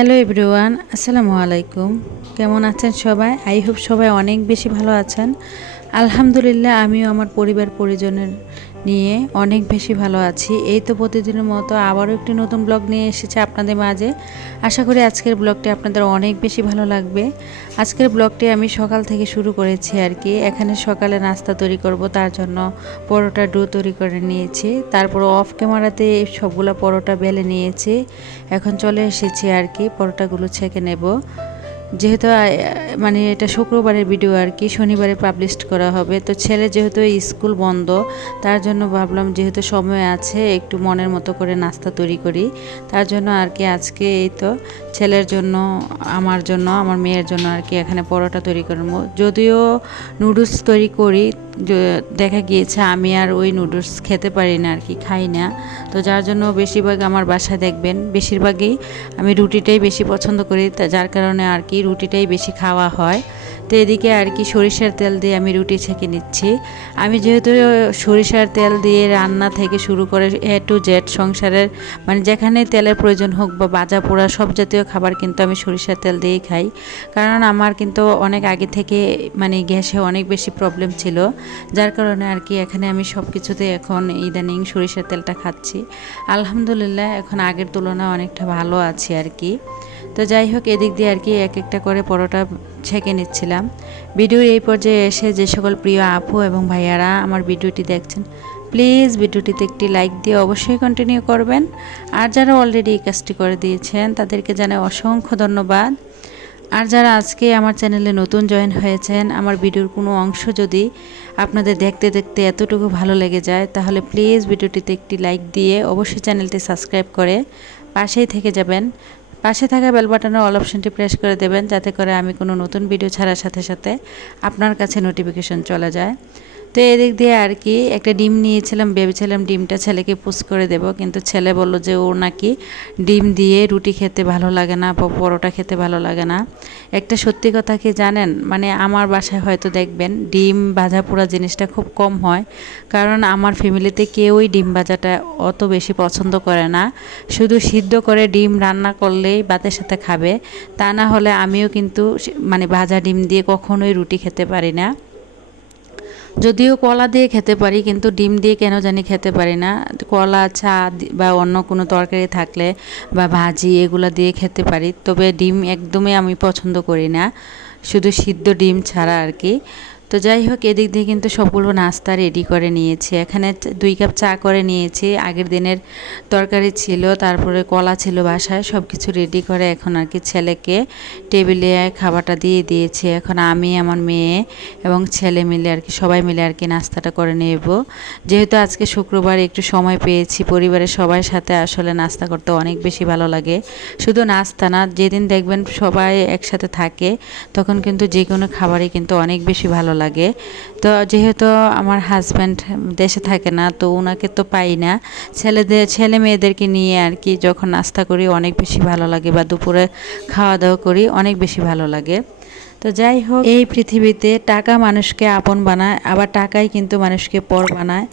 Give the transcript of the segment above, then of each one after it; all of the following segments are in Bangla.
হ্যালো এভরিওয়ান আসসালামু আলাইকুম। কেমন আছেন সবাই? আই হোপ সবাই অনেক বেশি ভালো আছেন। আলহামদুলিল্লাহ, আমিও আমার পরিবার পরিজনের নিয়ে অনেক বেশি ভালো আছি। এই তো প্রতিদিনের মতো আবারও একটি নতুন ব্লগ নিয়ে এসেছে আপনাদের মাঝে। আশা করি আজকের ব্লগটি আপনাদের অনেক বেশি ভালো লাগবে। আজকের ব্লগটি আমি সকাল থেকে শুরু করেছি আর কি। এখানে সকালে নাস্তা তৈরি করব, তার জন্য পরোটা ডো তৈরি করে নিয়েছি। তারপর অফ ক্যামেরাতে সবগুলো পরোটা বেলে নিয়েছি। এখন চলে এসেছি আর কি, পরোটাগুলো ছেঁকে নেব। যেহেতু মানে এটা শুক্রবারের ভিডিও আর কি, শনিবারে পাবলিশ করা হবে। তো ছেলে যেহেতু স্কুল বন্ধ, তার জন্য ভাবলাম যেহেতু সময় আছে, একটু মনের মতো করে নাস্তা তৈরি করি। তার জন্য আর কি আজকে এই তো ছেলের জন্য, আমার জন্য, আমার মেয়ের জন্য আর কি এখানে পরোটা তৈরি করব। যদিও নুডলস তৈরি করি দেখা গিয়েছে আমি আর ওই নুডলস খেতে পারি না আর কি, খাই না। তো যার জন্য বেশিরভাগ আমার বাসায় দেখবেন, বেশিরভাগই আমি রুটিটাই বেশি পছন্দ করি। যার কারণে আর কি রুটিটাই বেশি খাওয়া হয়। তো এদিকে আর কি সরিষার তেল দিয়ে আমি রুটি ছেঁকে নিচ্ছি। আমি যেহেতু সরিষার তেল দিয়ে রান্না থেকে শুরু করে এ টু জেড সংসারের মানে যেখানে তেলের প্রয়োজন হোক বা বাজা পোড়া সব জাতীয় খাবার কিন্তু আমি সরিষার তেল দিয়েই খাই। কারণ আমার কিন্তু অনেক আগে থেকে মানে গ্যাসে অনেক বেশি প্রবলেম ছিল। যার কারণে আর কি এখানে আমি সব কিছুতে এখন ইদানিং সরিষার তেলটা খাচ্ছি। আলহামদুলিল্লাহ এখন আগের তুলনায় অনেকটা ভালো আছি আর কি। তো যাই হোক, এদিক দিয়ে আর কি এক একটা করে পরোটা ছেঁকে নিচ্ছিলাম। ভিডিওর এই পর্যায়ে এসে যে সকল প্রিয় আপু এবং ভাইয়ারা আমার ভিডিওটি দেখছেন, প্লিজ ভিডিওটিতে একটি লাইক দিয়ে অবশ্যই কন্টিনিউ করবেন। আর যারা অলরেডি এই কাজটি করে দিয়েছেন, তাদেরকে জানাই অসংখ্য ধন্যবাদ। আর যারা আজকে আমার চ্যানেলে নতুন জয়েন হয়েছেন, আমার ভিডিওর কোনো অংশ যদি আপনাদের দেখতে দেখতে এতটুকু ভালো লেগে যায়, তাহলে প্লিজ ভিডিওটিতে একটি লাইক দিয়ে অবশ্যই চ্যানেলটি সাবস্ক্রাইব করে পাশেই থেকে যাবেন। পাশে থাকা বেল বাটনের অল অপশনটি প্রেস করে দেবেন, যাতে করে আমি কোনো নতুন ভিডিও ছাড়ার সাথে সাথে আপনার কাছে নোটিফিকেশন চলে যায়। তো এদিক দিয়ে আর কি একটা ডিম নিয়েছিলাম, ভেবেছিলাম ডিমটা ছেলেকে পুষ করে দেব, কিন্তু ছেলে বলল যে ও নাকি ডিম দিয়ে রুটি খেতে ভালো লাগে না, বা পরোটা খেতে ভালো লাগে না। একটা সত্যি কথা কি জানেন? মানে আমার বাসায় হয়তো দেখবেন ডিম ভাজা পোড়া জিনিসটা খুব কম হয়, কারণ আমার ফ্যামিলিতে কেউই ডিম ভাজাটা অত বেশি পছন্দ করে না। শুধু সিদ্ধ করে ডিম রান্না করলেই ভাতের সাথে খাবে, তা না হলে আমিও কিন্তু মানে ভাজা ডিম দিয়ে কখনোই রুটি খেতে পারি না। যদিও কলা দিয়ে খেতে পারি, কিন্তু ডিম দিয়ে কেন জানি খেতে পারি না। কলা, চা বা অন্য কোনো তরকারি থাকলে বা ভাজি এগুলো দিয়ে খেতে পারি। তবে ডিম একদমই আমি পছন্দ করি না। শুধু সিদ্ধ ডিম ছাড়া আর কি। তো যাই হোক, এদিক দিয়ে কিন্তু সবগুলো নাস্তা রেডি করে নিয়েছি। এখানে দুই কাপ চা করে নিয়েছি। আগের দিনের তরকারি ছিল, তারপরে কলা ছিল বাসায় সব কিছু রেডি করে এখন আর কি ছেলেকে টেবিলে খাবারটা দিয়ে দিয়েছি। এখন আমি, আমার মেয়ে এবং ছেলে মিলে আর কি, সবাই মিলে আর কি নাস্তাটা করে নেব। যেহেতু আজকে শুক্রবার, একটু সময় পেয়েছি, পরিবারের সবার সাথে, আসলে নাস্তা করতে অনেক বেশি ভালো লাগে। শুধু নাস্তা না, যেদিন দেখবেন সবাই একসাথে থাকে, তখন কিন্তু যে কোনো খাবারই কিন্তু অনেক বেশি ভালো লাগে তো যেহেতু আমার হাজব্যান্ড দেশে থাকে না, তো ওনাকে তো পাই না। ছেলেদের, ছেলে মেয়েদেরকে নিয়ে আর কি যখন নাস্তা করি, অনেক বেশি ভালো লাগে বা দুপুরে খাওয়া দাওয়া করি, অনেক বেশি ভালো লাগে। তো যাই হোক, এই পৃথিবীতে টাকা মানুষকে আপন বানায়, আবার টাকাই কিন্তু মানুষকে পর বানায়।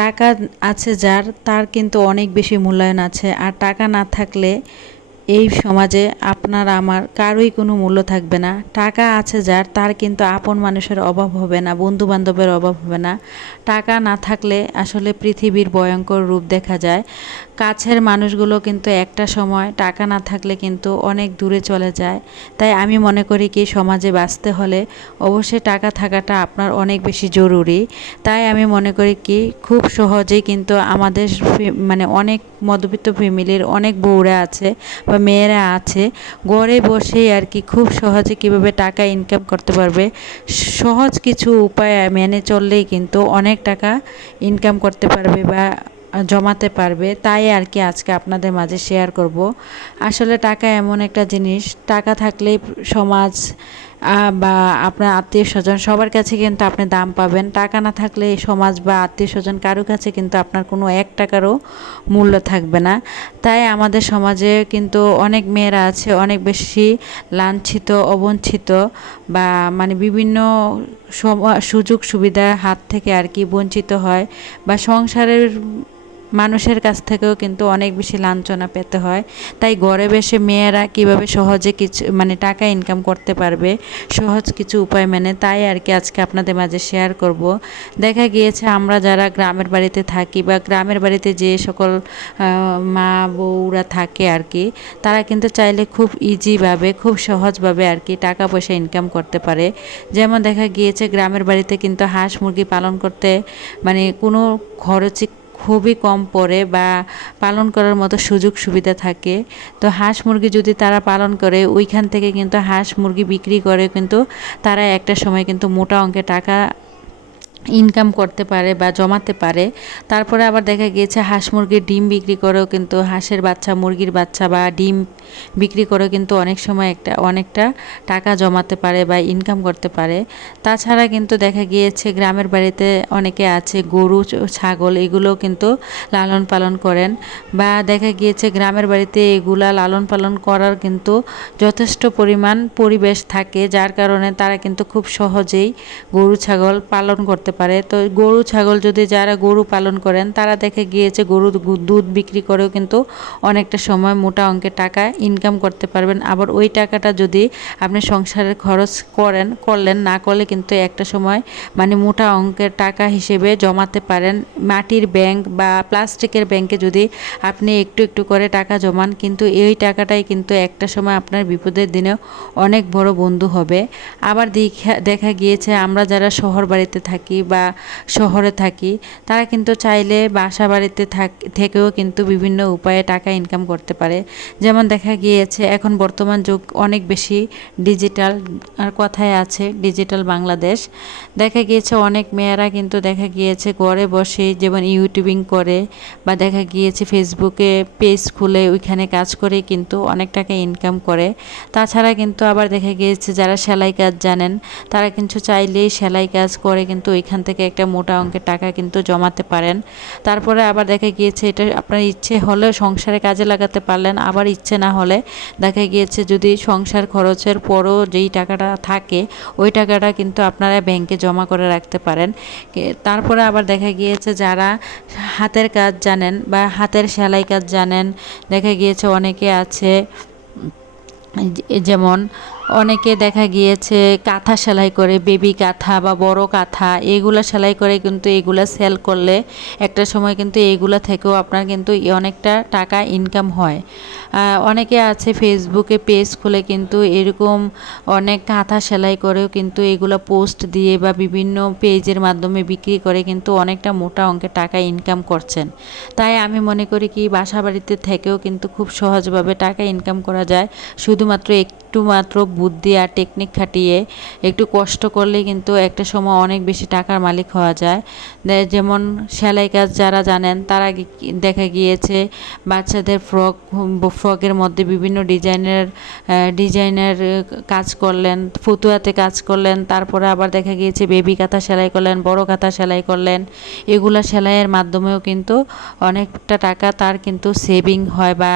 টাকা আছে যার, তার কিন্তু অনেক বেশি মূল্যায়ন আছে। আর টাকা না থাকলে এই সমাজে আপনার আমার কারোই কোনো মূল্য থাকবে না। টাকা আছে যার, তার কিন্তু আপন মানুষের অভাব হবে না বন্ধু বান্ধবের অভাব হবে না। টাকা না থাকলে আসলে পৃথিবীর ভয়ঙ্কর রূপ দেখা যায়। কাছের মানুষগুলো কিন্তু একটা সময় টাকা না থাকলে কিন্তু অনেক দূরে চলে যায়। তাই আমি মনে করি কি, সমাজে বাঁচতে হলে অবশ্যই টাকা থাকাটা আপনার অনেক বেশি জরুরি। তাই আমি মনে করি কি, খুব সহজেই কিন্তু আমাদের মানে অনেক মধ্যবিত্ত ফ্যামিলির অনেক বউরা আছে বা মেয়েরা আছে, ঘরে বসেই আর কি খুব সহজে কীভাবে টাকা ইনকাম করতে পারবে। সহজ কিছু উপায় মেনে চললেই কিন্তু অনেক টাকা ইনকাম করতে পারবে বা জমাতে পারবে, তাই আর কি আজকে আপনাদের মাঝে শেয়ার করব। আসলে টাকা এমন একটা জিনিস, টাকা থাকলেই সমাজ বা আপনার আত্মীয় স্বজন সবার কাছে কিন্তু আপনি দাম পাবেন। টাকা না থাকলে সমাজ বা আত্মীয় স্বজন কারও কাছে কিন্তু আপনার কোনো এক টাকারও মূল্য থাকবে না। তাই আমাদের সমাজে কিন্তু অনেক মেয়েরা আছে, অনেক বেশি লাঞ্ছিত, অবঞ্ছিত বা মানে বিভিন্ন সুযোগ সুবিধার হাত থেকে আর কি বঞ্চিত হয় বা সংসারের মানুষের কাছ থেকেও কিন্তু অনেক বেশি লাঞ্ছনা পেতে হয়। তাই ঘরে বসে মেয়েরা কীভাবে সহজে কিছু মানে টাকা ইনকাম করতে পারবে, সহজ কিছু উপায় মেনে, তাই আর কি আজকে আপনাদের মাঝে শেয়ার করব। দেখা গিয়েছে আমরা যারা গ্রামের বাড়িতে থাকি বা গ্রামের বাড়িতে যে সকল মা বউরা থাকে আর কি, তারা কিন্তু চাইলে খুব ইজিভাবে খুব সহজভাবে আর কি টাকা পয়সা ইনকাম করতে পারে। যেমন দেখা গিয়েছে গ্রামের বাড়িতে কিন্তু হাঁস মুরগি পালন করতে মানে কোনো খরচই খুবই কম পড়ে বা পালন করার মতো সুযোগ সুবিধা থাকে। তো হাঁস মুরগি যদি তারা পালন করে, ওইখান থেকে কিন্তু হাঁস মুরগি বিক্রি করে কিন্তু তারা একটা সময় কিন্তু মোটা অঙ্কের টাকা ইনকাম করতে পারে বা জমাতে পারে। তারপরে আবার দেখা গিয়েছে হাঁস মুরগির ডিম বিক্রি করেও কিন্তু হাঁসের বাচ্চা, মুরগির বাচ্চা বা ডিম বিক্রি করেও কিন্তু অনেক সময় একটা, অনেকটা টাকা জমাতে পারে বা ইনকাম করতে পারে। তাছাড়া কিন্তু দেখা গিয়েছে গ্রামের বাড়িতে অনেকে আছে, গরু, ছাগল এগুলো কিন্তু লালন পালন করেন বা দেখা গিয়েছে গ্রামের বাড়িতে এগুলা লালন পালন করার কিন্তু যথেষ্ট পরিমাণ পরিবেশ থাকে, যার কারণে তারা কিন্তু খুব সহজেই গরু, ছাগল পালন করতে পারে। তো গরু, ছাগল যদি যারা গরু পালন করেন, তারা দেখে গিয়েছে গরু দুধ বিক্রি করেও কিন্তু অনেকটা সময় মোটা অঙ্কের টাকা ইনকাম করতে পারবেন। আবার ওই টাকাটা যদি আপনি সংসারের খরচ করেন, করলেন, না করলে কিন্তু একটা সময় মানে মোটা অঙ্কের টাকা হিসেবে জমাতে পারেন। মাটির ব্যাংক বা প্লাস্টিকের ব্যাংকে যদি আপনি একটু একটু করে টাকা জমান, কিন্তু এই টাকাটাই কিন্তু একটা সময় আপনার বিপদের দিনেও অনেক বড় বন্ধু হবে। আবার দেখা দেখা গিয়েছে, আমরা যারা শহর বাড়িতে থাকি বা শহরে থাকি, তারা কিন্তু চাইলে বাসা বাড়িতে থাক, থেকেও কিন্তু বিভিন্ন উপায়ে টাকা ইনকাম করতে পারে। যেমন দেখা গিয়েছে, এখন বর্তমান যুগ অনেক বেশি ডিজিটাল আর কথায় আছে ডিজিটাল বাংলাদেশ। দেখা গিয়েছে, অনেক মেয়েরা কিন্তু দেখা গিয়েছে, ঘরে বসে যেমন ইউটিউবিং করে বা দেখা গিয়েছে ফেসবুকে পেজ খুলে ওইখানে কাজ করে কিন্তু অনেক টাকা ইনকাম করে। তাছাড়া কিন্তু আবার দেখা গিয়েছে, যারা সেলাই কাজ জানেন, তারা কিন্তু চাইলেই সেলাই কাজ করে কিন্তু ওইখান থেকে একটা মোটা অঙ্কের টাকা কিন্তু জমাতে পারেন। তারপরে আবার দেখা গিয়েছে এটা আপনার ইচ্ছে হলে সংসারে কাজে লাগাতে পারলেন, আবার ইচ্ছে না হলে দেখা গিয়েছে যদি সংসার খরচের পরও যেই টাকাটা থাকে, ওই টাকাটা কিন্তু আপনারা ব্যাংকে জমা করে রাখতে পারেন। তারপরে আবার দেখা গিয়েছে যারা হাতের কাজ জানেন বা হাতের সেলাই কাজ জানেন, দেখা গিয়েছে অনেকে আছে যেমন অনেকে দেখা গিয়েছে কাঁথা সেলাই করে, বেবি কাঁথা বা বড় কাঁথা, এগুলো সেলাই করে কিন্তু এগুলো সেল করলে একটা সময় কিন্তু এগুলো থেকেও আপনার কিন্তু অনেকটা টাকা ইনকাম হয়। অনেকে আছে ফেসবুকে পেজ খুলে কিন্তু এরকম অনেক কাঁথা সেলাই করেও কিন্তু এগুলো পোস্ট দিয়ে বা বিভিন্ন পেজের মাধ্যমে বিক্রি করে কিন্তু অনেকটা মোটা অঙ্কের টাকা ইনকাম করছেন। তাই আমি মনে করি কি বাসা বাড়িতে থেকেও কিন্তু খুব সহজভাবে টাকা ইনকাম করা যায়। শুধুমাত্র একটু মাত্র বুদ্ধি আর টেকনিক খাটিয়ে একটু কষ্ট করলে কিন্তু একটা সময় অনেক বেশি টাকার মালিক হওয়া যায়। যেমন সেলাই কাজ যারা জানেন তারা দেখা গিয়েছে বাচ্চাদের ফ্রক ফ্রকের মধ্যে বিভিন্ন ডিজাইনের ডিজাইনের কাজ করলেন, ফুতুয়াতে কাজ করলেন, তারপরে আবার দেখা গিয়েছে বেবি কাঁথা সেলাই করলেন, বড় কাঁথা সেলাই করলেন। এগুলো সেলাইয়ের মাধ্যমেও কিন্তু অনেকটা টাকা তার কিন্তু সেভিং হয় বা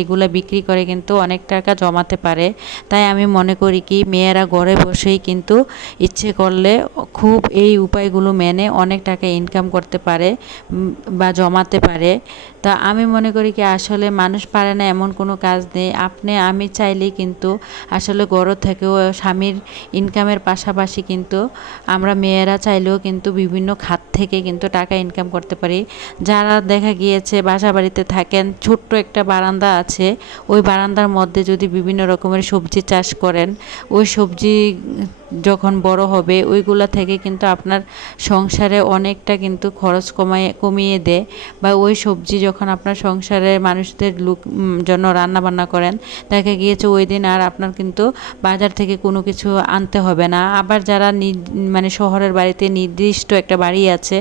এগুলো বিক্রি করে কিন্তু অনেক টাকা জমাতে পারে। তাই আমি মনে করি কি, মেয়েরা ঘরে বসেই কিন্তু ইচ্ছে করলে খুব এই উপায়গুলো মেনে অনেক টাকা ইনকাম করতে পারে বা জমাতে পারে। তা আমি মনে করি কি, আসলে মানুষ পারে না এমন কোনো কাজ নেই। আপনি, আমি চাইলেই কিন্তু আসলে গড় থেকেও স্বামীর ইনকামের পাশাপাশি কিন্তু আমরা মেয়েরা চাইলেও কিন্তু বিভিন্ন খাত থেকে কিন্তু টাকা ইনকাম করতে পারি। যারা দেখা গিয়েছে বাসা বাড়িতে থাকেন, ছোট্ট একটা বারান্দা আছে, ওই বারান্দার মধ্যে যদি বিভিন্ন রকমের সবজি চাষ করেন, ওই সবজি যখন বড় হবে, ওইগুলা থেকে কিন্তু আপনার সংসারে অনেকটা কিন্তু খরচ কমায়, কমিয়ে দেয়। বা ওই সবজি যখন আপনার সংসারের মানুষদের লুক জন্য রান্না বান্না করেন, দেখা গিয়েছে ওই দিন আর আপনার কিন্তু বাজার থেকে কোনো কিছু আনতে হবে না। আবার যারা মানে শহরের বাড়িতে নির্দিষ্ট একটা বাড়ি আছে,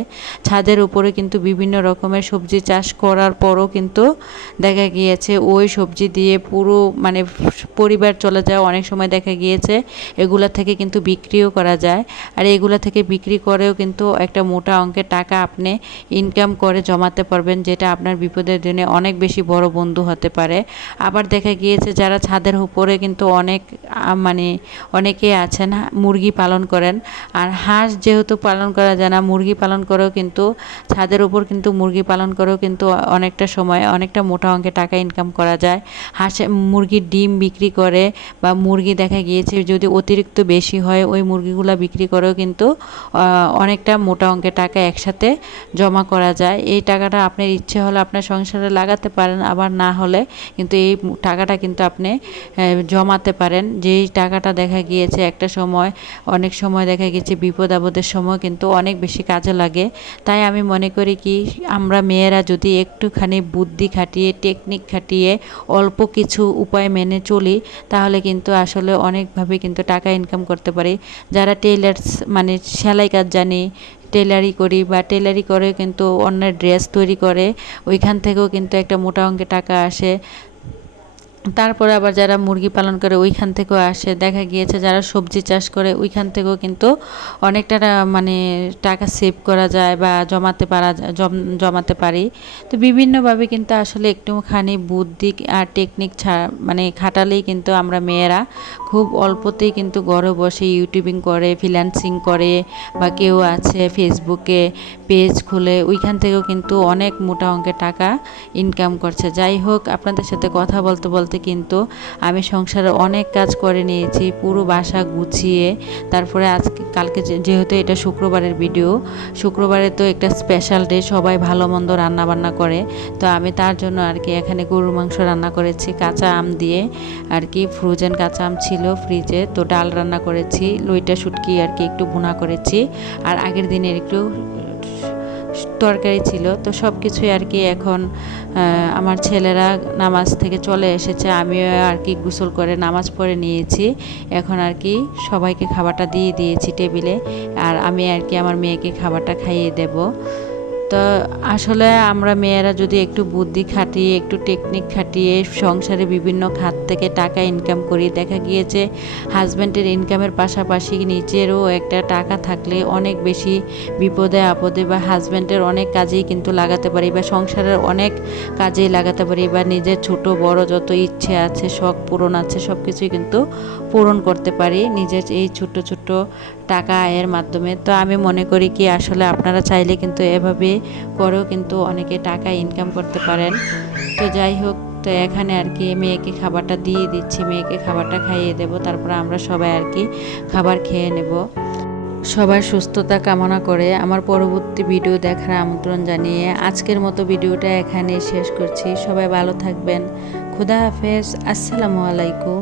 ছাদের উপরে কিন্তু বিভিন্ন রকমের সবজি চাষ করার পরও কিন্তু দেখা গিয়েছে ওই সবজি দিয়ে পুরো মানে পরিবার চলে যায় অনেক সময় দেখা গিয়েছে, এগুলা থেকে কিন্তু বিক্রিও করা যায়। আর এগুলো থেকে বিক্রি করেও কিন্তু একটা মোটা অঙ্কের টাকা আপনি ইনকাম করে জমাতে পারবেন, যেটা আপনার বিপদের দিনে অনেক বেশি বড় বন্ধু হতে পারে। আবার দেখা গিয়েছে যারা ছাদের উপরে কিন্তু অনেক মানে অনেকেই আছেন, মুরগি পালন করেন। আর হাঁস যেহেতু পালন করা যায় না, মুরগি পালন করেও কিন্তু, ছাদের উপর কিন্তু মুরগি পালন করেও কিন্তু অনেকটা সময়, অনেকটা মোটা অঙ্কে টাকা ইনকাম করা যায়। হাঁসে মুরগির ডিম বিক্রি করে বা মুরগি দেখা গিয়েছে যদি অতিরিক্ত বেশি হয় ওই মুরগিগুলো বিক্রি করেও কিন্তু অনেকটা মোটা অঙ্কের টাকা একসাথে জমা করা যায়। এই টাকাটা আপনার ইচ্ছে হলে আপনার সংসারে লাগাতে পারেন, আবার না হলে কিন্তু এই টাকাটা কিন্তু আপনি জমাতে পারেন। যেই টাকাটা দেখা গিয়েছে একটা সময়, অনেক সময় দেখা গেছে বিপদ আপদের সময় কিন্তু অনেক বেশি কাজে লাগে। তাই আমি মনে করি কি, আমরা মেয়েরা যদি একটুখানি বুদ্ধি খাটিয়ে, টেকনিক খাটিয়ে অল্প কিছু উপায় মেনে চলি, তাহলে কিন্তু আসলে অনেকভাবে কিন্তু টাকা ইনকাম করতে পারি। যারা টেলার্স মানে সেলাই কাজ জানি টেলারি করি বা টেলারি করে কিন্তু অন্যের ড্রেস তৈরি করে, ওইখান থেকেও কিন্তু একটা মোটা অঙ্কের টাকা আসে। তারপরে আবার যারা মুরগি পালন করে, ওইখান থেকেও আসে। দেখা গিয়েছে যারা সবজি চাষ করে, ওইখান থেকেও কিন্তু অনেকটা মানে টাকা সেভ করা যায় বা জমাতে পারা জমাতে পারি। তো বিভিন্নভাবে কিন্তু আসলে একটুখানি বুদ্ধি আর টেকনিক ছাড়া মানে খাটালেই কিন্তু আমরা মেয়েরা খুব অল্পতেই কিন্তু ঘরে বসে ইউটিউবিং করে, ফ্রিল্যান্সিং করে বা কেউ আছে ফেসবুকে পেজ খুলে, ওইখান থেকেও কিন্তু অনেক মোটা অঙ্কের টাকা ইনকাম করছে। যাই হোক, আপনাদের সাথে কথা বলতে বলতে কিন্তু আমি সংসারে অনেক কাজ করে নিয়েছি, পুরো বাসা গুছিয়ে। তারপরে আজকে, কালকে যেহেতু এটা শুক্রবারের ভিডিও শুক্রবারে তো একটা স্পেশাল ডে সবাই ভালো মন্দ রান্নাবান্না করে। তো আমি তার জন্য আর কি এখানে গরুর মাংস রান্না করেছি, কাঁচা আম দিয়ে আর কি ফ্রোজেন কাঁচা আম ছিল। ফ্রিজে তো ডাল রান্না করেছি, লইটা, শুটকি আর কি একটু ভুনা করেছি। আর আগের দিনের একটু তরকারি ছিল, তো সব কিছুই আর কি এখন আমার ছেলেরা নামাজ থেকে চলে এসেছে, আমিও আর কি গোসল করে নামাজ পড়ে নিয়েছি। এখন আর কি সবাইকে খাবারটা দিয়ে দিয়েছি টেবিলে, আর আমি আর কি আমার মেয়েকে খাবারটা খাইয়ে দেব। তো আসলে আমরা মেয়েরা যদি একটু বুদ্ধি খাটিয়ে, একটু টেকনিক খাটিয়ে সংসারে বিভিন্ন খাত থেকে টাকা ইনকাম করি, দেখা গিয়েছে হাজব্যান্ডের ইনকামের পাশাপাশি নিজেরও একটা টাকা থাকলে অনেক বেশি বিপদে, আপদে বা হাজব্যান্ডের অনেক কাজেই কিন্তু লাগাতে পারি বা সংসারের অনেক কাজেই লাগাতে পারি বা নিজের ছোট, বড় যত ইচ্ছে আছে, শখ পূরণ আছে সব কিছুই কিন্তু পূরণ করতে পারি নিজের এই ছোট ছোট টাকা আয়ের মাধ্যমে। তো আমি মনে করি কি, আসলে আপনারা চাইলে কিন্তু এভাবে করেও কিন্তু অনেকে টাকা ইনকাম করতে পারেন। তো যাই হোক, তো এখানে আর কি মেয়েকে খাবারটা দিয়ে দিচ্ছি, মেয়েকে খাবারটা খাইয়ে দেব, তারপর আমরা সবাই আর কি খাবার খেয়ে নেব। সবার সুস্থতা কামনা করে আমার পরবর্তী ভিডিও দেখার আমন্ত্রণ জানিয়ে আজকের মতো ভিডিওটা এখানে শেষ করছি। সবাই ভালো থাকবেন। খুদা হাফেজ। আসসালামু আলাইকুম।